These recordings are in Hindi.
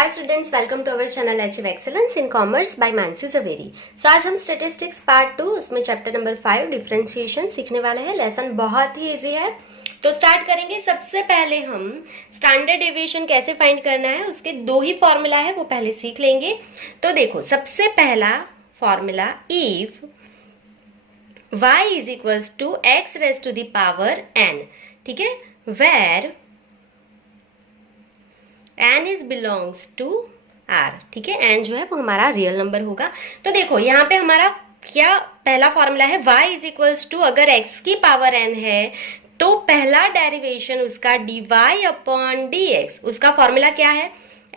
Hi students, welcome to our channel achieve excellence in commerce by Mansi Javeri. So आज हम स्टैटिस्टिक्स पार्ट 2 उसमें चैप्टर नंबर 5 डिफरेंशिएशन सीखने वाले हैं। लेसन बहुत ही इजी है, तो स्टार्ट करेंगे। सबसे पहले हम स्टैंडर्ड डेविएशन कैसे फाइंड करना है, उसके दो ही फॉर्मूला है, वो पहले सीख लेंगे। तो देखो, सबसे पहला formula, if y is equals to x raise to the power n, ठीक है, where n is belongs to r, ठीक है, n जो है वो हमारा रियल नंबर होगा। तो देखो यहाँ पे हमारा क्या पहला फॉर्मूला है, y इज इक्वल्स टू, अगर x की पावर n है तो पहला डेरिवेशन उसका dy अपॉन dx, उसका फॉर्मूला क्या है,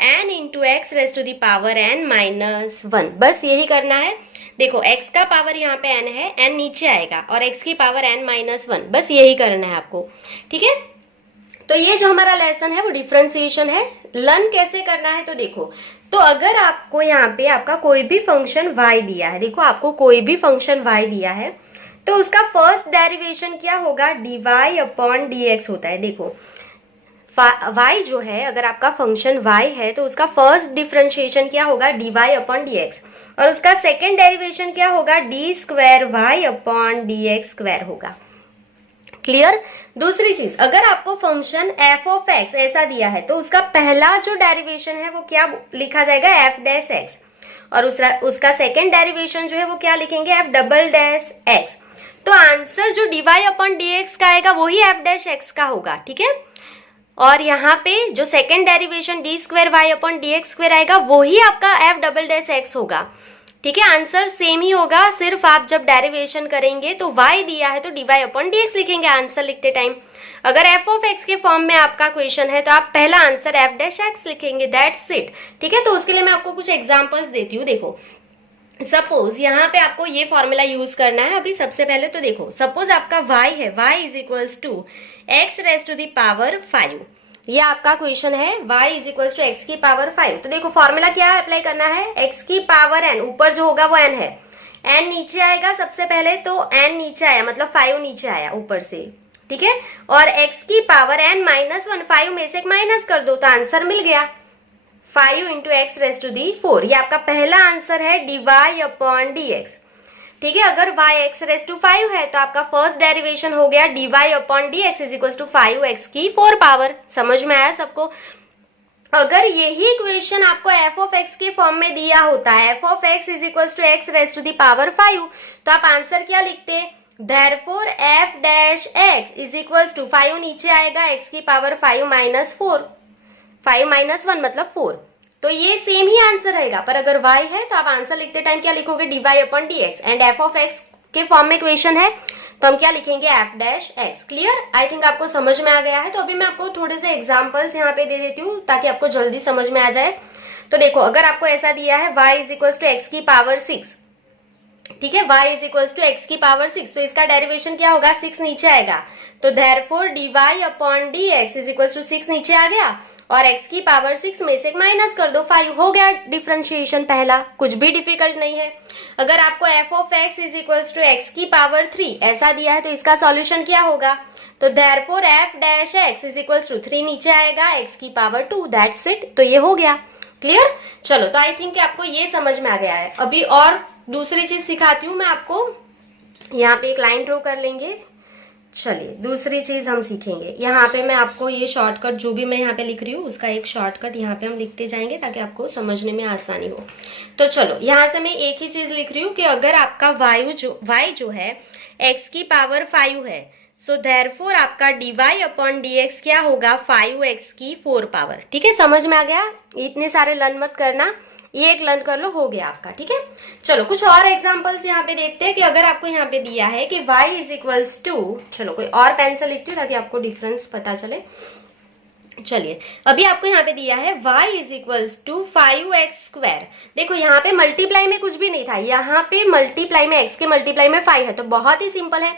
n into x raise to the power n minus 1। बस यही करना है। देखो x का पावर यहाँ पे n है, n नीचे आएगा और x की पावर n माइनस 1, बस यही करना है आपको, ठीक है। तो ये जो हमारा लेसन है वो डिफरेंशिएशन है। लर्न कैसे करना है, तो देखो, तो अगर आपको यहाँ पे आपका कोई भी फंक्शन y दिया है, देखो आपको कोई भी फंक्शन y दिया है, तो उसका फर्स्ट डेरिवेशन क्या होगा, dy अपॉन dx होता है। देखो y जो है, अगर आपका फंक्शन y है तो उसका फर्स्ट डिफरेंशिएशन क्या होगा, dy अपॉन dx, और उसका सेकेंड डेरिवेशन क्या होगा, d square y upon dx square होगा। क्लियर। दूसरी चीज, अगर आपको फंक्शन f ऑफ x ऐसा दिया है तो उसका पहला जो डेरिवेशन है वो क्या लिखा जाएगा, f डैश x, और उसका सेकेंड डेरिवेशन जो है वो क्या लिखेंगे, f डबल डैश x। तो आंसर जो dy अपॉन dx का आएगा वही f डैश x का होगा, ठीक है। और यहाँ पे जो second derivation d square y upon dx square आएगा वही आपका f डबल डैश x होगा, ठीक है। आंसर सेम ही होगा, सिर्फ आप जब डेरिवेशन करेंगे तो y दिया है तो dy अपॉन dx लिखेंगे आंसर लिखते टाइम। अगर f ऑफ x के फॉर्म में आपका क्वेश्चन है तो आप पहला आंसर f डैश x लिखेंगे, दैट्स इट, ठीक है। तो उसके लिए मैं आपको कुछ एग्जांपल्स देती हूँ। देखो, सपोज यहाँ पे आपको ये फॉर्मूला यूज करना है। अभी सबसे पहले तो देखो, सपोज आपका y है, y is equals to x raise to the power 5, ये आपका क्वेश्चन है, y is equals to x की पावर 5। तो देखो फॉर्मूला क्या अप्लाई करना है, x की पावर n, ऊपर जो होगा वो n है, n नीचे आएगा सबसे पहले, तो n नीचे आया मतलब 5 नीचे आया ऊपर से, ठीक है। और x की पावर n माइनस 1, 5 में से एक माइनस कर दो तो आंसर मिल गया 5 into x raise to the 4। ये आपका पहला आंसर है dy अपॉन dx, ठीक है। अगर y x रेज टू 5 है तो आपका फर्स्ट डेरिवेशन हो गया dy upon dx is equal to 5x की 4 पावर। समझ में आया सबको। अगर यही इक्वेशन आपको f ऑफ x के फॉर्म में दिया होता है, f of x is equal to x raise to the power 5, तो आप आंसर क्या लिखते, therefore f dash x is equal to 5 नीचे आएगा, x की पावर 5 माइनस 4, 5 माइनस 1 मतलब 4। तो ये सेम ही आंसर रहेगा, पर अगर y है तो आप आंसर लिखते टाइम क्या लिखोगे, dy upon dx, and f of x के फॉर्म में क्वेश्चन है तो हम क्या लिखेंगे, f dash x। Clear. I think आपको समझ में आ गया है। तो अभी मैं आपको थोड़े से एग्जांपल्स यहाँ पे दे देती हूँ ताकि आपको जल्दी समझ में आ जाए। तो देखो, अगर आपको ऐसा दिया है y is equal to x की पावर 6, ठीक है, y is equal to x की पावर 6, तो इसका डेरिवेशन क्या होगा, 6 नीचे आएगा, तो therefore dy upon dx is equal to 6 नीचे आ गया, और x की पावर 6 में से एक माइनस कर दो 5, हो गया डिफरेंशिएशन पहला, कुछ भी डिफिकल्ट नहीं है। अगर आपको f of x is equal to x की पावर 3 ऐसा दिया है तो इसका सॉल्यूशन क्या होगा, तो therefore f dash x is equal to 3 नीचे आएगा, x की पावर 2, दैट्स इट। तो ये हो गया। क्लियर। चलो, तो आई थिंक आपको ये समझ में आ गया है। अभी और दूसरी चीज सिखाती हूँ मैं आपको। यहाँ पे एक लाइन ड्रॉ कर लेंगे। चलिए, दूसरी चीज हम सीखेंगे। यहाँ पे मैं आपको ये शॉर्टकट जो भी मैं यहाँ पे लिख रही हूँ उसका एक शॉर्टकट यहाँ पे हम लिखते जाएंगे ताकि आपको समझने में आसानी हो। तो चलो, यहाँ से मैं एक ही चीज लिख रही हूँ कि अगर आपका y जो है x की पावर 5 है, सो देयरफॉर आपका dy अपॉन dx क्या होगा, 5x की 4 पावर। ठीक है, समझ में आ गया। इतने सारे लर्न मत करना, ये एक लर्न कर लो, हो गया आपका। ठीक है, चलो कुछ और एग्जांपल्स यहाँ पे देखते हैं कि अगर आपको यहाँ पे दिया है कि y इज इक्वल्स टू, चलो कोई और पेंसिल लिखती हूँ ताकि आपको डिफरेंस पता चले। चलिए, अभी आपको यहाँ पे दिया है y is equals to 5x square. देखो यहाँ पे मल्टीप्लाई में कुछ भी नहीं था, यहाँ पे मल्टीप्लाई में x के मल्टीप्लाई में 5 है, तो बहुत ही सिंपल है।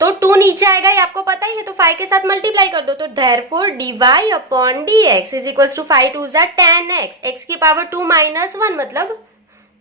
तो 2 नीचे आएगा, ये आपको पता ही है, तो 5 के साथ मल्टीप्लाई कर दो, तो therefore dy upon dx is equal to 5 2 10x, x की पावर 2 माइनस 1 मतलब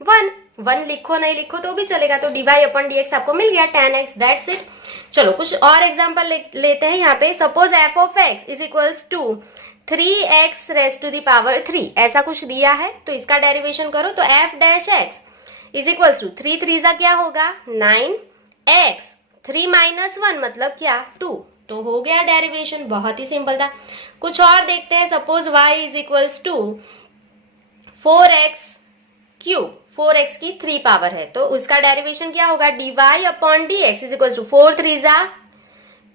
1, 1 लिखो नहीं लिखो तो भी चलेगा, तो dy अपॉन dx आपको मिल गया tan x, दैट्स इट। चलो कुछ और एग्जांपल लेते हैं यहाँ पे। Suppose f of x is equals to 3x raise to the power 3, ऐसा कुछ दिया है तो इसका डेरिवेशन करो। तो f dash x is equals to 3 3 जा क्या होगा 9x, 3 माइनस 1 मतलब क्या 2, तो हो गया डेरिवेशन, बहुत ही सिंपल था। कुछ और देखते हैं। Suppose y is equals to 4x cube, 4x की 3 पावर है तो उसका डेरिवेशन क्या होगा dy upon dx is equals to 4 3 जा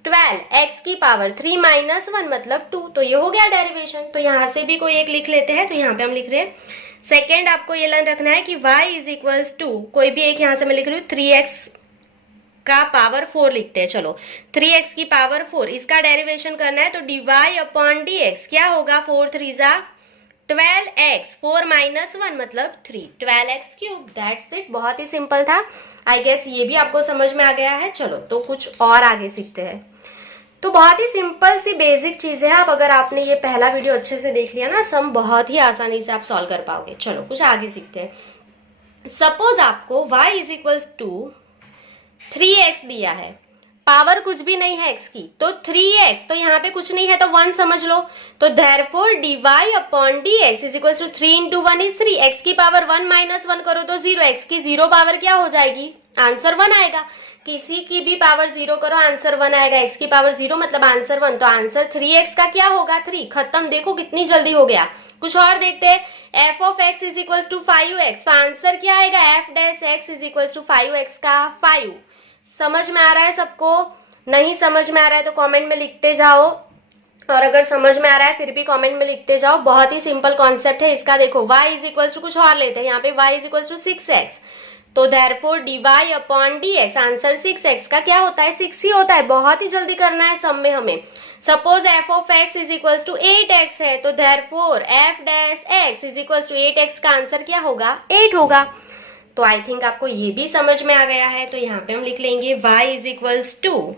12, x की पावर 3 माइनस 1 मतलब 2, तो ये हो गया डेरिवेशन। तो यहां से भी कोई एक लिख लेते हैं, तो यहाँ पे हम लिख रहे हैं सेकेंड, आपको ये लर्न रखना है कि y इज इक्वल्स टू कोई भी एक, यहाँ से मैं लिख रही हूँ 3x का पावर 4 लिखते हैं। चलो 3x की पावर 4, इसका डेरिवेशन करना है तो dy अपॉन dx क्या होगा 4 3 जा 12x, 4 माइनस 1 मतलब 3, 12x क्यूब, दैट्स इट। बहुत ही सिंपल था, आई गेस ये भी आपको समझ में आ गया है। चलो तो कुछ और आगे सीखते हैं। तो बहुत ही सिंपल सी बेसिक चीज है, आप अगर आपने ये पहला वीडियो अच्छे से देख लिया ना, सम बहुत ही आसानी से आप सॉल्व कर पाओगे। चलो कुछ आगे सीखते हैं। सपोज आपको y is equals to 3x दिया है, पावर कुछ भी नहीं है x की, तो 3x, तो यहाँ पे कुछ नहीं है तो 1 समझ लो, तो therefore dy upon dx is equals to 3 into 1 is 3, x की पावर 1 माइनस 1 करो तो 0, x की 0 पावर क्या हो जाएगी आंसर 1 आएगा। किसी की भी पावर 0 करो आंसर 1 आएगा, x की पावर 0 मतलब आंसर 1, तो आंसर 3x का क्या होगा 3, खत्म। देखो कितनी जल्दी हो गया। कुछ और देखते हैं। f of x is equals to 5x, तो आंसर क्या आएगा f dash x is equals to 5x का 5। समझ में आ रहा है सबको? नहीं समझ में आ रहा है तो कमेंट में लिखते जाओ, और अगर समझ में आ रहा है फिर भी कमेंट में लिखते जाओ। बहुत ही सिंपल कॉन्सेप्ट है इसका। देखो y इज इक्वल्स टू कुछ और लेते हैं, यहाँ पे y is equals to 6x, तो therefore dy upon dx answer 6x का क्या होता है 6 ही होता है। बहुत ही जल्दी करना है सम में हमें। Suppose f of x is equals to 8x है, तो therefore f dash x is equals to 8x का आंसर क्या होगा 8 होगा। तो आई थिंक आपको ये भी समझ में आ गया है। तो यहाँ पे हम लिख लेंगे y is equals to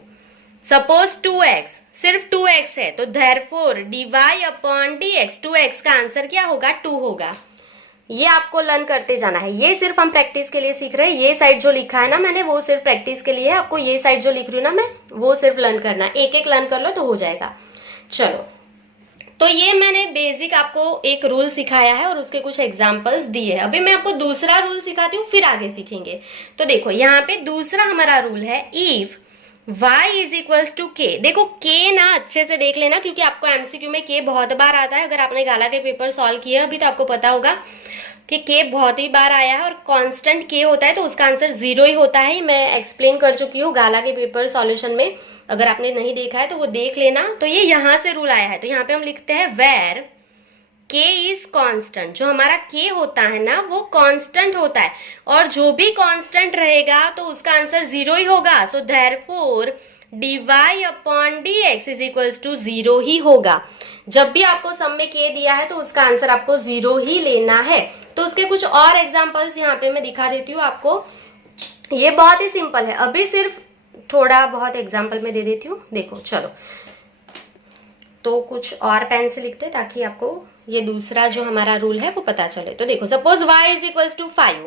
suppose 2x, सिर्फ 2x है, तो therefore dy upon dx 2x का आंसर क्या होगा 2 होगा। ये आपको लर्न करते जाना है, ये सिर्फ हम प्रैक्टिस के लिए सीख रहे हैं। ये साइड जो लिखा है ना मैंने वो सिर्फ प्रैक्टिस के लिए है, आपको ये साइड जो लिख रही हूँ ना मैं वो सिर्फ लर्न करना है, एक एक लर्न कर लो तो हो जाएगा। चलो तो ये मैंने बेसिक आपको एक रूल सिखाया है और उसके कुछ एग्जांपल्स दिए हैं। अभी मैं आपको दूसरा रूल सिखाती हूँ, फिर आगे सीखेंगे। तो देखो यहाँ पे दूसरा हमारा रूल है if y is equals to k। देखो k ना अच्छे से देख लेना क्योंकि आपको एमसीक्यू में k बहुत बार आता है। अगर आपने गाला के पेपर सॉल्व किया अभी तो आपको पता होगा कि k बहुत ही बार आया है, और कांस्टेंट k होता है तो उसका आंसर 0 ही होता है। मैं एक्सप्लेन कर चुकी हूँ गाला के पेपर सॉल्यूशन में, अगर आपने नहीं देखा है तो वो देख लेना। तो ये यहाँ से रूल आया है, तो यहाँ पे हम लिखते हैं वेर k इज कांस्टेंट। जो हमारा k होता है ना वो कांस्टेंट होता है, और जो भी कांस्टेंट रहेगा तो उसका आंसर 0 ही होगा। So therefore dy upon dx is equals to 0 ही होगा। जब भी आपको सम में k दिया है तो उसका आंसर आपको 0 ही लेना है। तो उसके कुछ और एग्जांपल्स यहाँ पे मैं दिखा देती हूँ आपको। ये बहुत ही सिंपल है, अभी सिर्फ थोड़ा बहुत एग्जांपल में दे देती हूँ। देखो चलो तो कुछ और पेन से लिखते ताकि आपको ये दूसरा जो हमारा रूल है वो पता चले। तो देखो suppose y is equals to 5,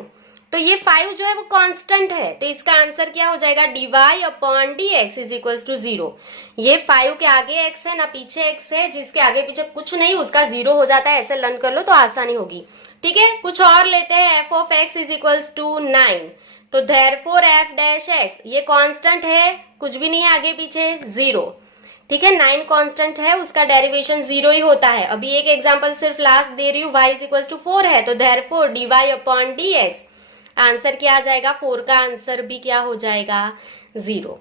तो ये 5 जो है वो कांस्टेंट है, तो इसका आंसर क्या हो जाएगा dy upon dx is equals to 0। ये 5 के आगे x है ना पीछे x है, जिसके आगे पीछे कुछ नहीं उसका 0 हो जाता है। ऐसे लर्न कर लो तो आसानी होगी। ठीक है, कुछ और लेते हैं। f of x is equals to 9, तो देयरफॉर f डैश x, ये कांस्टेंट है, कुछ भी नहीं है आगे पीछे 0। ठीक है, 9 कांस्टेंट है, उसका डेरिवेशन 0 ही होता है। अभी एक एग्जांपल सिर्फ लास्ट दे रही हूँ, y इज इक्वल्स टू 4 है, तो therefore dy upon dx answer क्या आ जाएगा 4 का आंसर भी क्या हो जाएगा 0,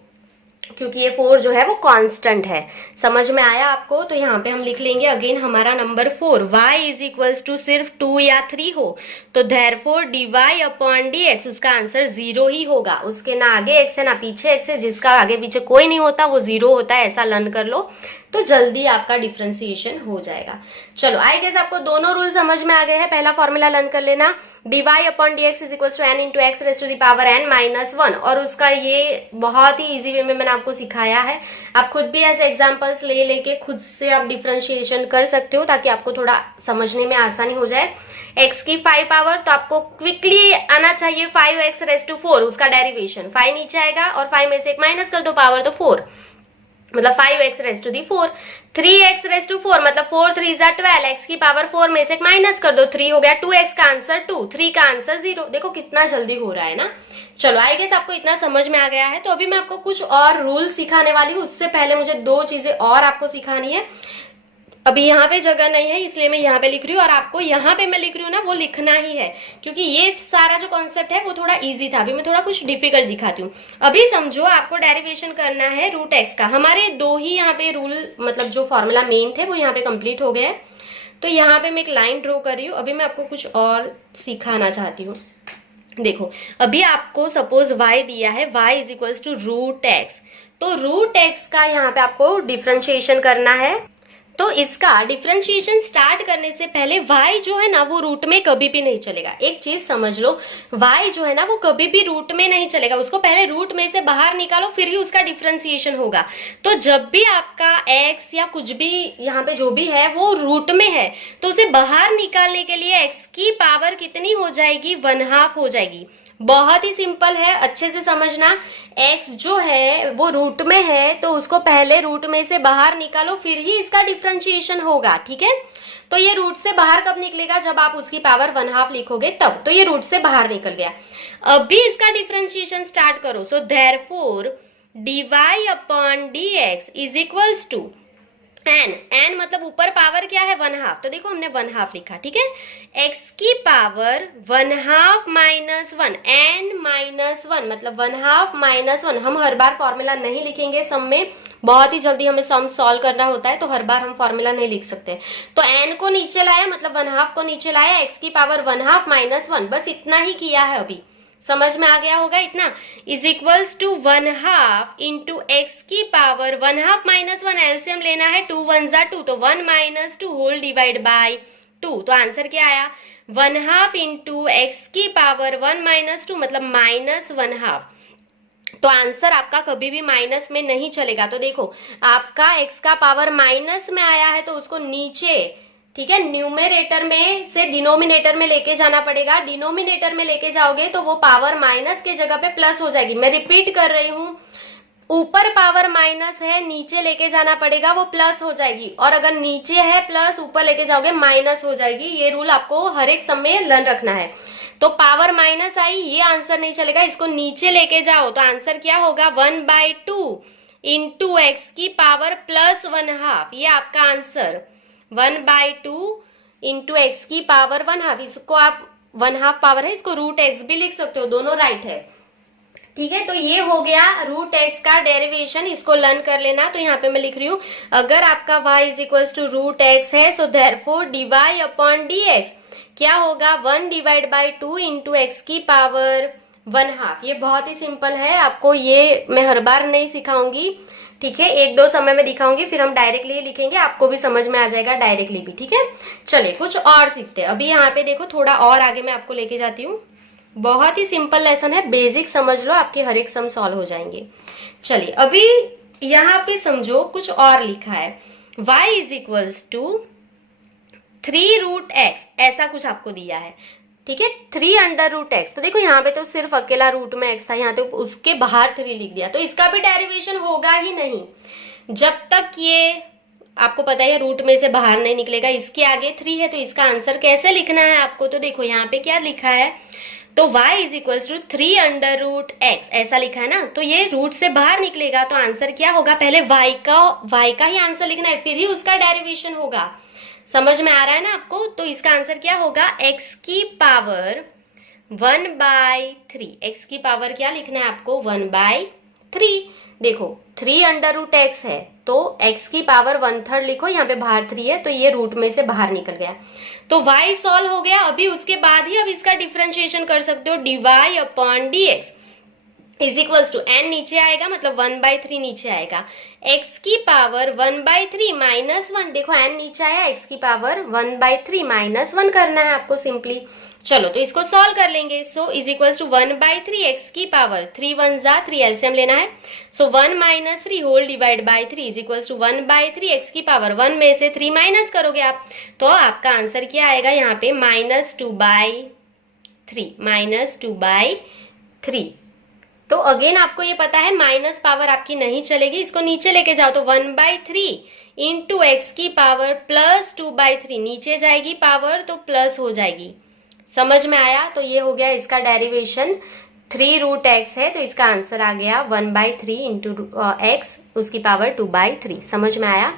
क्योंकि ये 4 जो है वो कांस्टेंट है। समझ में आया आपको? तो यहाँ पे हम लिख लेंगे अगेन हमारा number 4, y is equals to सिर्फ 2 या 3 हो तो देयरफॉर dy अपॉन dx उसका आंसर 0 ही होगा। उसके ना आगे x है ना पीछे x है, जिसका आगे पीछे कोई नहीं होता वो 0 होता है। ऐसा लर्न कर लो तो जल्दी आपका डिफरेंशिएशन हो जाएगा। चलो आई गेस आपको दोनों रूल समझ में आ गए हैं। पहला फॉर्मूला लर्न कर लेना, dy upon dx is equal to n into x raise to the power n minus 1, और उसका ये बहुत ही इजी वे में मैंने आपको सिखाया है। आप खुद भी ऐसे एग्जांपल्स ले लेके खुद से आप डिफरेंशिएशन कर सकते हो ताकि आपको थोड़ा समझने में आसानी हो जाए। x की 5 पावर, तो आपको क्विकली आना चाहिए 5x रेज टू 4, उसका डेरिवेशन 5 नीचे आएगा और 5 में से एक माइनस कर दो पावर तो 4, मतलब 5x raise to the 4, 3x raise to 4 मतलब 4 3 जा 12, x की पावर 4 में से एक माइनस कर दो 3 हो गया, 2x का आंसर 2, 3 का आंसर 0। देखो कितना जल्दी हो रहा है ना। चलो आई गेस आपको इतना समझ में आ गया है। तो अभी मैं आपको कुछ और रूल सिखाने वाली हूँ, उससे पहले मुझे 2 चीजें और आपको सिखानी है। अभी यहाँ पे जगह नहीं है इसलिए मैं यहाँ पे लिख रही हूँ, और आपको यहाँ पे मैं लिख रही हूँ ना वो लिखना ही है, क्योंकि ये सारा जो कॉन्सेप्ट है वो थोड़ा इजी था। अभी मैं थोड़ा कुछ डिफिकल्ट दिखाती हूँ। अभी समझो आपको डेरिवेशन करना है रूट एक्स का। हमारे 2 ही यहाँ पे रूल, मतलब जो फॉर्मूला मेन थे वो यहाँ पे कंप्लीट हो गए। तो यहाँ पे मैं एक लाइन ड्रॉ कर रही हूँ। अभी मैं आपको कुछ और सिखाना चाहती हूँ। देखो अभी आपको सपोज y दिया है, y is equals to root x, तो रूट एक्स का यहाँ पे आपको डिफरेंशिएशन करना है। तो इसका डिफरेंशिएशन स्टार्ट करने से पहले y जो है ना वो रूट में कभी भी नहीं चलेगा। एक चीज समझ लो, y जो है ना वो कभी भी रूट में नहीं चलेगा, उसको पहले रूट में से बाहर निकालो फिर ही उसका डिफरेंशिएशन होगा। तो जब भी आपका x या कुछ भी यहाँ पे जो भी है वो रूट में है, तो उसे बाहर निकालने के लिए x की पावर कितनी हो जाएगी, 1/2 हो जाएगी। बहुत ही सिंपल है, अच्छे से समझना। x जो है वो रूट में है तो उसको पहले रूट में से बाहर निकालो फिर ही इसका डिफरेंशिएशन होगा, ठीक है। तो ये रूट से बाहर कब निकलेगा, जब आप उसकी पावर 1/2 लिखोगे तब। तो ये रूट से बाहर निकल गया। अभी इसका डिफरेंशिएशन स्टार्ट करो। So therefore dy upon dx is equals to n मतलब ऊपर पावर क्या है, 1/2, तो देखो हमने 1/2 लिखा, ठीक है। x की पावर 1/2 माइनस 1, n माइनस 1 मतलब 1/2 माइनस 1। हम हर बार फॉर्मूला नहीं लिखेंगे सम में, बहुत ही जल्दी हमें सम सॉल्व करना होता है तो हर बार हम फॉर्मूला नहीं लिख सकते। तो n को नीचे लाया मतलब 1/2 को नीचे लाया, x की पावर 1/2 माइनस 1, बस इतना ही किया है। अभी समझ में आ गया होगा इतना। Is equals to 1/2 into x की पावर 1/2 माइनस 1, एलसीएम लेना है, 2 1 जा 2, तो 1 माइनस 2 होल डिवाइड बाय 2। तो आंसर क्या आया, 1/2 इंटू एक्स की पावर 1 माइनस 2 मतलब माइनस 1/2। तो आंसर आपका कभी भी माइनस में नहीं चलेगा। तो देखो आपका x का पावर माइनस में आया है तो उसको नीचे, ठीक है, न्यूमेरेटर में से डिनोमिनेटर में लेके जाना पड़ेगा। डिनोमिनेटर में लेके जाओगे तो वो पावर माइनस के जगह पे प्लस हो जाएगी। मैं रिपीट कर रही हूँ, ऊपर पावर माइनस है, नीचे लेके जाना पड़ेगा, वो प्लस हो जाएगी। और अगर नीचे है प्लस, ऊपर लेके जाओगे माइनस हो जाएगी। ये रूल आपको हर एक समय लर्न रखना है। तो पावर माइनस आई, ये आंसर नहीं चलेगा, इसको नीचे लेके जाओ तो आंसर क्या होगा, 1/2 इंटू एक्स की पावर प्लस 1/2। ये आपका आंसर 1/2 इंटू एक्स की पावर 1/2। इसको आप 1/2 पावर है, इसको रूट एक्स भी लिख सकते हो, दोनों राइट है, ठीक है। तो ये हो गया रूट एक्स का डेरिवेशन, इसको लर्न कर लेना। तो यहाँ पे मैं लिख रही हूँ, अगर आपका y is equals to root x है, so therefore dy upon dx क्या होगा, 1 डिवाइड बाई 2 इंटू एक्स की पावर 1/2। ये बहुत ही सिंपल है, आपको ये मैं हर बार नहीं सिखाऊंगी, ठीक है, 1-2 समय में दिखाऊंगी, फिर हम डायरेक्टली ही लिखेंगे, आपको भी समझ में आ जाएगा डायरेक्टली भी, ठीक है। चलिए कुछ और सीखते हैं। अभी यहाँ पे देखो थोड़ा और आगे मैं आपको लेके जाती हूँ। बहुत ही सिंपल लेसन है, बेसिक समझ लो, आपके हर एक सम सॉल्व हो जाएंगे। चलिए अभी यहाँ पे समझो कुछ और लिखा है, y is equals to 3 root x, ऐसा कुछ आपको दिया है, ठीक है, 3 अंडर रूट एक्स। तो देखो यहाँ पे तो सिर्फ अकेला रूट में एक्स था, यहाँ तो उसके बाहर 3 लिख दिया, तो इसका भी डेरिवेशन होगा ही नहीं जब तक ये आपको पता है रूट में से बाहर नहीं निकलेगा। इसके आगे 3 है तो इसका आंसर कैसे लिखना है आपको, तो देखो यहाँ पे क्या लिखा है, तो y is equals to 3 under root x, ऐसा लिखा है ना। तो ये रूट से बाहर निकलेगा तो आंसर क्या होगा, पहले y का ही आंसर लिखना है, फिर ही उसका डेरिवेशन होगा। समझ में आ रहा है ना आपको। तो इसका आंसर क्या होगा, x की पावर 1/3। x की पावर क्या लिखना है आपको, 1/3। देखो 3 अंडर रूट एक्स है तो x की पावर 1/3 लिखो, यहाँ पे बाहर 3 है तो ये रूट में से बाहर निकल गया, तो y सॉल्व हो गया। अभी उसके बाद ही अब इसका डिफरेंशिएशन कर सकते हो, dy upon dx। Is equals to n नीचे आएगा मतलब 1/3 नीचे आएगा, एक्स की पावर 1/3 माइनस 1, देखो एन नीचे आया, एक्स की पावर 1/3 माइनस 1 करना है आपको सिंपली। चलो तो इसको सॉल्व कर लेंगे। So is equals to 1/3 x की पावर 3 1 जा 3 एलसीएम लेना है। So 1 minus 3 whole divide by 3 is equals to 1/3 x की पावर 1 में से 3 माइनस करोगे आप, तो आपका आंसर क्या आएगा यहाँ पे -2/3, -2/3। तो अगेन आपको ये पता है माइनस पावर आपकी नहीं चलेगी, इसको नीचे लेके जाओ तो 1/3 इंटू एक्स की पावर प्लस 2/3, नीचे जाएगी पावर तो प्लस हो जाएगी। समझ में आया? तो ये हो गया इसका डेरिवेशन, 3√x है तो इसका आंसर आ गया 1/3 इंटू एक्स उसकी पावर 2/3। समझ में आया?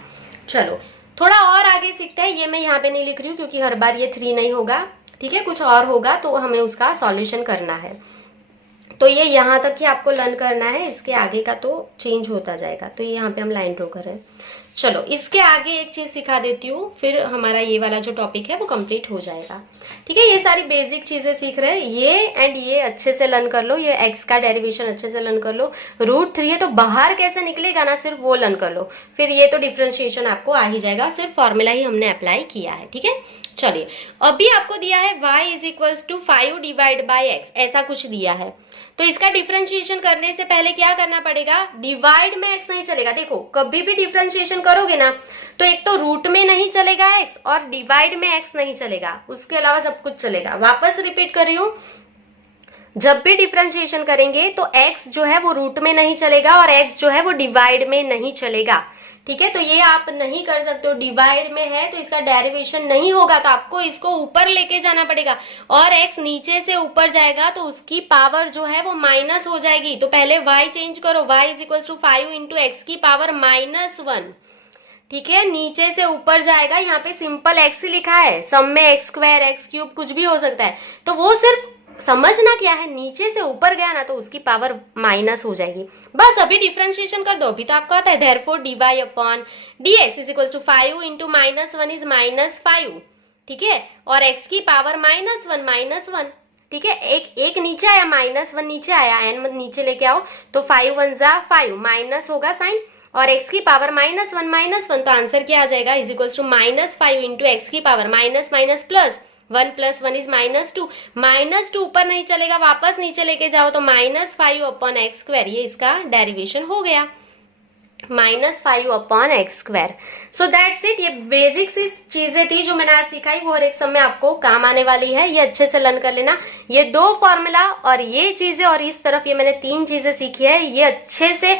चलो थोड़ा और आगे सीखते हैं, ये मैं यहाँ पे नहीं लिख रही हूँ क्योंकि हर बार ये 3 नहीं होगा, ठीक है, कुछ और होगा तो हमें उसका सॉल्यूशन करना है। तो ये यहाँ तक ही आपको लर्न करना है, इसके आगे का तो चेंज होता जाएगा। तो ये यहाँ पे हम लाइन ड्रॉ कर रहे हैं। चलो इसके आगे एक चीज सिखा देती हूँ, फिर हमारा ये वाला जो टॉपिक है वो कंप्लीट हो जाएगा। ठीक है, ये सारी बेसिक चीजें सीख रहे हैं, ये एंड ये अच्छे से लर्न कर लो, ये एक्स का डेरिवेशन अच्छे से लर्न कर लो। √3 है तो बाहर कैसे निकलेगा ना, सिर्फ वो लर्न कर लो, फिर ये तो डिफ्रेंशिएशन आपको आ ही जाएगा, सिर्फ फॉर्मूला ही हमने अप्लाई किया है। ठीक है, चलिए अभी आपको दिया है y is equals to 5 divide by x, ऐसा कुछ दिया है। तो इसका डिफरेंशिएशन करने से पहले क्या करना पड़ेगा, डिवाइड में x नहीं चलेगा। देखो कभी भी डिफरेंशिएशन करोगे ना तो एक तो रूट में नहीं चलेगा x और डिवाइड में x नहीं चलेगा, उसके अलावा सब कुछ चलेगा। वापस रिपीट कर रही हूं, जब भी डिफरेंशिएशन करेंगे तो x जो है वो रूट में नहीं चलेगा और x जो है वो डिवाइड में नहीं चलेगा। ठीक है, तो ये आप नहीं कर सकते हो, डिवाइड में है तो इसका डेरिवेशन नहीं होगा, तो आपको इसको ऊपर लेके जाना पड़ेगा और x नीचे से ऊपर जाएगा तो उसकी पावर जो है वो माइनस हो जाएगी। तो पहले y चेंज करो, y is equal to 5 into x की पावर -1। ठीक है, नीचे से ऊपर जाएगा, यहाँ पे सिंपल x ही लिखा है, सम में x² x³ कुछ भी हो सकता है, तो वो सिर्फ समझना क्या है, नीचे से ऊपर गया ना तो उसकी पावर माइनस हो जाएगी। बस अभी डिफरेंशिएशन कर दो, अभी तो आपको आता है therefore dy upon dx is equal to 5 into -1 is -5। ठीक है, और x की पावर -1। ठीक है, एक नीचे आया, -1 नीचे आया, n नीचे लेके आओ तो 5 1 जा 5, माइनस होगा साइन और x की पावर -1, तो आंसर क्या आ जाएगा, is equal to -5 into x की पावर माइनस प्लस 1 + 1 इज -2, -2 ऊपर नहीं चलेगा, वापस नीचे लेके जाओ तो -5 अपॉन x², ये इसका डेरिवेशन हो गया, -5 upon x²। So that's it. ये बेसिक सी चीजें थी जो मैंने आज सिखाई, वो हर एक समय आपको काम आने वाली है, ये अच्छे से लर्न कर लेना। ये 2 फॉर्मूला और ये चीजें और इस तरफ ये मैंने 3 चीजें सीखी है, ये अच्छे से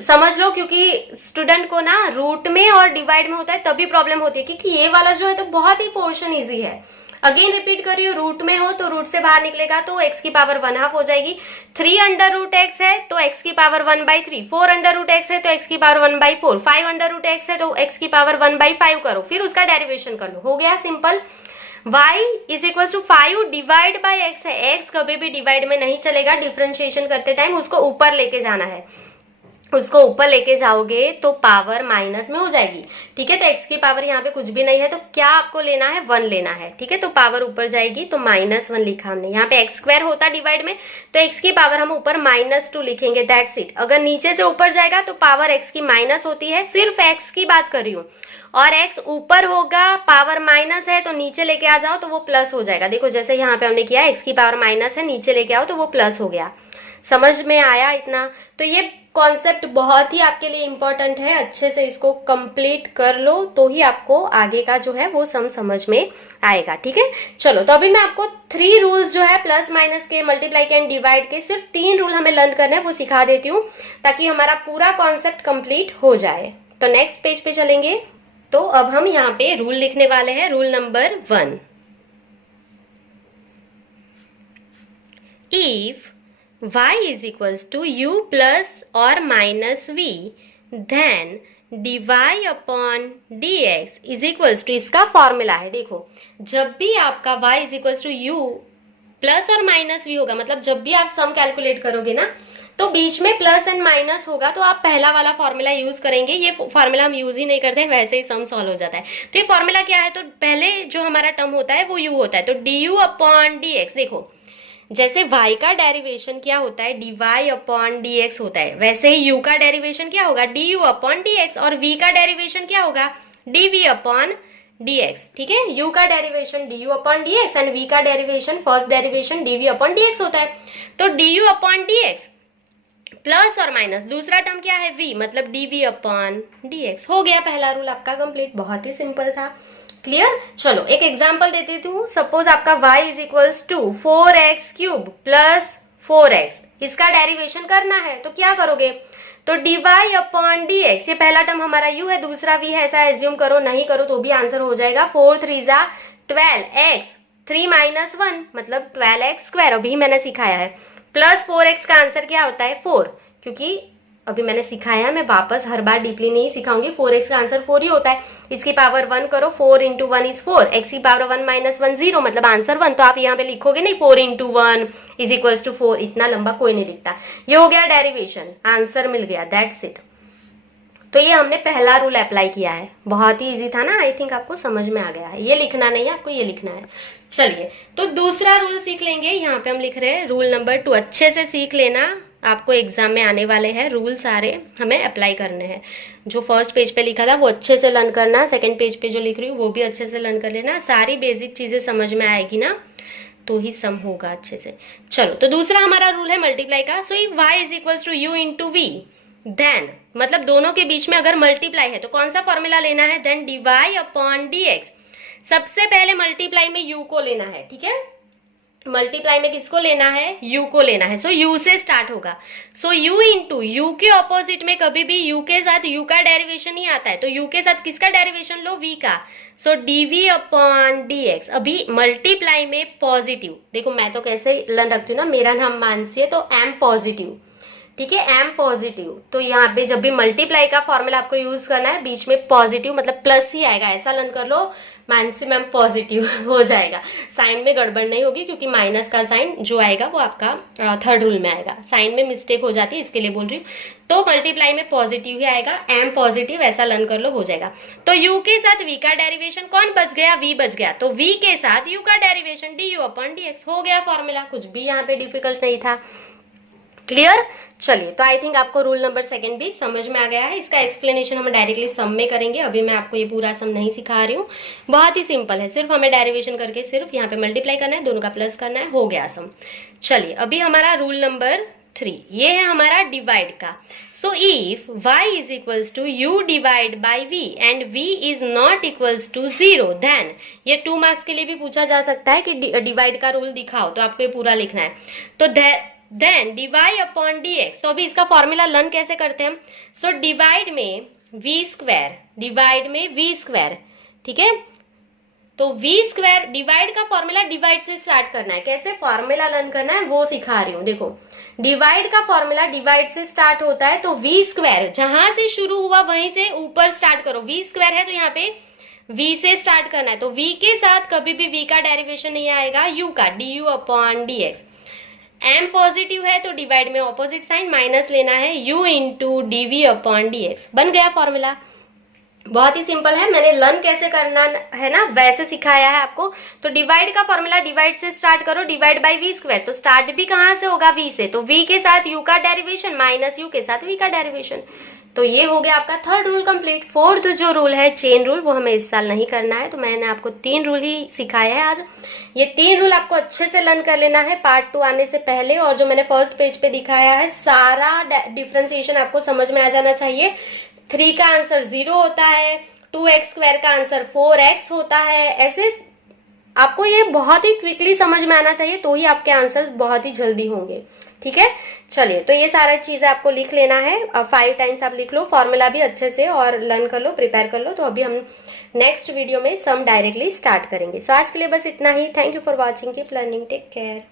समझ लो, क्योंकि स्टूडेंट को ना रूट में और डिवाइड में होता है तभी प्रॉब्लम होती है, क्योंकि ये वाला जो है तो बहुत ही पोर्शन ईजी है। अगेन रिपीट कर रही हूँ, रूट में हो तो रूट से बाहर निकलेगा तो x की पावर 1/2 हो जाएगी, 3√x है तो x की पावर 1/3, 4√x है तो x की पावर 1/4, 5√x है तो x की पावर 1/5 करो, फिर उसका डेरिवेशन कर लो, हो गया simple. y is equal to 5 divide by x है, x कभी भी डिवाइड में नहीं चलेगा, डिफरेंशिएशन करते टाइम उसको ऊपर लेके जाना है, उसको ऊपर लेके जाओगे तो पावर माइनस में हो जाएगी। ठीक है, तो x की पावर यहाँ पे कुछ भी नहीं है तो क्या आपको लेना है, 1 लेना है। ठीक है, तो पावर ऊपर जाएगी तो -1 लिखा हमने, यहाँ पे x² होता डिवाइड में तो x की पावर हम ऊपर -2 लिखेंगे, दैट्स इट। अगर नीचे से ऊपर जाएगा तो पावर x की माइनस होती है, सिर्फ x की बात कर रही हूँ, और x ऊपर होगा पावर माइनस है तो नीचे लेके आ जाओ तो वो प्लस हो जाएगा। देखो जैसे यहाँ पे हमने किया, x की पावर माइनस है, नीचे लेके आओ तो वो प्लस हो गया। समझ में आया इतना? तो ये कॉन्सेप्ट बहुत ही आपके लिए इंपॉर्टेंट है, अच्छे से इसको कंप्लीट कर लो तो ही आपको आगे का जो है वो समझ में आएगा। ठीक है, चलो तो अभी मैं आपको 3 रूल्स जो है प्लस माइनस के, मल्टीप्लाई के एंड डिवाइड के, सिर्फ 3 रूल हमें लर्न करने हैं, वो सिखा देती हूँ ताकि हमारा पूरा कॉन्सेप्ट कंप्लीट हो जाए। तो नेक्स्ट पेज पे चलेंगे। तो अब हम यहाँ पे रूल लिखने वाले हैं, rule number 1, if y is equals to u plus or minus v, then dy upon dx is equals to, इसका फॉर्मूला है, देखो जब भी आपका y is equals to u plus और माइनस v होगा, मतलब जब भी आप सम कैलकुलेट करोगे ना तो बीच में प्लस एंड माइनस होगा, तो आप पहला वाला फॉर्मूला यूज करेंगे। ये फॉर्मूला हम यूज ही नहीं करते, वैसे ही सम सॉल्व हो जाता है। तो ये फॉर्मूला क्या है, तो पहले जो हमारा टर्म होता है वो u होता है, तो du अपॉन dx, देखो जैसे y का डेरिवेशन क्या होता है, dy अपॉन dx होता है, वैसे ही u का डेरिवेशन क्या होगा, du अपॉन dx, और v का डेरिवेशन क्या होगा, dv अपॉन dx। ठीक है, u का derivation du upon dx and v का derivation first derivation dv upon dx होता है। तो du अपॉन dx प्लस और माइनस दूसरा टर्म क्या है v, मतलब dv अपॉन dx। हो गया पहला रूल आपका कंप्लीट, बहुत ही सिंपल था। क्लियर। चलो एक एग्जांपल दे देती हूँ। सपोज आपका y is equals to 4x cube plus 4x, इसका डेरिवेशन करना है तो क्या करोगे, तो dy अपॉन dx, ये पहला टर्म हमारा u है, दूसरा v है, ऐसा एज्यूम करो, नहीं करो तो भी आंसर हो जाएगा। 4 3 जा 12x, 3 माइनस 1 मतलब 12x स्क्वायर, अभी मैंने सिखाया है, प्लस 4x का आंसर क्या होता है 4, क्योंकि अभी मैंने सिखाया है, मैं वापस हर बार डीपली नहीं सिखाऊंगी। 4x का आंसर 4 ही होता है, इसकी पावर 1 करो, 4 इंटू 1 इज 4, x की पावर 1 माइनस 1 0, मतलब आंसर 1। तो आप यहाँ पे लिखोगे नहीं 4 इंटू 1 इज इक्वल टू 4, इतना लंबा कोई नहीं लिखता। ये हो गया डेरिवेशन, आंसर मिल गया, दैट्स इट। तो ये हमने पहला रूल अप्लाई किया है, बहुत ही इजी था ना, आई थिंक आपको समझ में आ गया है। ये लिखना नहीं है आपको, ये लिखना है। चलिए तो दूसरा रूल सीख लेंगे। यहाँ पे हम लिख रहे हैं रूल नंबर 2, अच्छे से सीख लेना, आपको एग्जाम में आने वाले हैं रूल, सारे हमें अप्लाई करने हैं। जो फर्स्ट पेज पे लिखा था वो अच्छे से लर्न करना, सेकंड पेज पे जो लिख रही हूँ वो भी अच्छे से लर्न कर लेना, सारी बेसिक चीजें समझ में आएगी ना तो ही सम होगा अच्छे से। चलो तो दूसरा हमारा रूल है मल्टीप्लाई का। So if y is equal to u into v, then मतलब दोनों के बीच में अगर मल्टीप्लाई है तो कौन सा फॉर्मूला लेना है, देन dy अपॉन dx। सबसे पहले मल्टीप्लाई में u को लेना है, ठीक है, मल्टीप्लाई में किसको लेना है, u को लेना है। सो u से स्टार्ट होगा। सो u इंटू यू के ऑपोजिट में कभी भी u के साथ u का डेरिवेशन ही आता है, तो u के साथ किसका डेरिवेशन लो, v का। सो dv अपॉन dx। अभी मल्टीप्लाई में पॉजिटिव, देखो मैं तो कैसे लर्न रखती हूँ ना, मेरा नाम मानसी है तो m पॉजिटिव, ठीक है, m पॉजिटिव। तो यहाँ पे जब भी मल्टीप्लाई का फॉर्मूला आपको यूज करना है, बीच में पॉजिटिव मतलब प्लस ही आएगा, ऐसा लर्न कर लो, मानसी मैम पॉजिटिव हो जाएगा, साइन में गड़बड़ नहीं होगी, क्योंकि माइनस का साइन जो आएगा वो आपका थर्ड रूल में आएगा, साइन में मिस्टेक हो जाती है, इसके लिए बोल रही हूँ। तो मल्टीप्लाई में पॉजिटिव ही आएगा, m पॉजिटिव, ऐसा लर्न कर लो, हो जाएगा। तो u के साथ v का डेरिवेशन कौन बच गया, v बच गया, तो v के साथ u का डेरिवेशन du अपॉन dx। हो गया फॉर्मूला, कुछ भी यहाँ पे डिफिकल्ट नहीं था। क्लियर। चलिए तो आई थिंक आपको रूल नंबर 2 भी समझ में आ गया है। इसका एक्सप्लेनेशन हम डायरेक्टली सम में करेंगे, अभी मैं आपको ये पूरा सम नहीं सिखा रही हूँ, बहुत ही सिंपल है, सिर्फ हमें डेरिवेशन करके सिर्फ यहाँ पे मल्टीप्लाई करना है, दोनों का प्लस करना है, हो गया सम। चलिए अभी हमारा रूल नंबर 3, ये है हमारा डिवाइड का। So if y is equals to u divide by v and v is not equals to 0, then, ये 2 मार्क्स के लिए भी पूछा जा सकता है कि डिवाइड का रूल दिखाओ, तो आपको ये पूरा लिखना है। तो देन dy अपॉन dx, तो अभी इसका फॉर्मूला लर्न कैसे करते हैं हम। सो डिवाइड में v स्क्वायर, डिवाइड में v स्क्वायर, ठीक है, तो v स्क्वायर, डिवाइड का फॉर्मूला डिवाइड से स्टार्ट करना है, कैसे फॉर्मूला लर्न करना है वो सिखा रही हूँ। देखो डिवाइड का फॉर्मूला डिवाइड से स्टार्ट होता है, तो v स्क्वायर जहां से शुरू हुआ वहीं से ऊपर स्टार्ट करो, v स्क्वायर है तो यहाँ पे v से स्टार्ट करना है, तो v के साथ कभी भी v का डेरिवेशन नहीं आएगा, u का, du upon dx। m positive है तो डिवाइड में ऑपोजिट साइन माइनस लेना है, u into D upon dx। बन गया फॉर्मूला, बहुत ही सिंपल है, मैंने लर्न कैसे करना है ना वैसे सिखाया है आपको। तो डिवाइड का फॉर्मूला डिवाइड से स्टार्ट करो, डिवाइड बाय v स्क्वायर, तो स्टार्ट भी कहां से होगा, v से, तो v के साथ u का डेरिवेशन माइनस u के साथ v का डेरिवेशन। तो ये हो गया आपका थर्ड रूल कंप्लीट। फोर्थ जो रूल है चेन रूल, वो हमें इस साल नहीं करना है, तो मैंने आपको 3 रूल ही सिखाया है आज। ये 3 रूल आपको अच्छे से लर्न कर लेना है पार्ट 2 आने से पहले, और जो मैंने फर्स्ट पेज पे दिखाया है सारा डिफरेंशिएशन आपको समझ में आ जाना चाहिए। 3 का आंसर 0 होता है, 2x स्क्वायर का आंसर 4x होता है, ऐसे आपको ये बहुत ही क्विकली समझ में आना चाहिए, तो ही आपके आंसर्स बहुत ही जल्दी होंगे, ठीक है। चलिए तो ये सारा चीजें आपको लिख लेना है, 5 टाइम्स आप लिख लो, फॉर्मूला भी अच्छे से और लर्न कर लो, प्रिपेयर कर लो। तो अभी हम नेक्स्ट वीडियो में सम डायरेक्टली स्टार्ट करेंगे। सो आज के लिए बस इतना ही। Thank you for watching, keep learning, take care.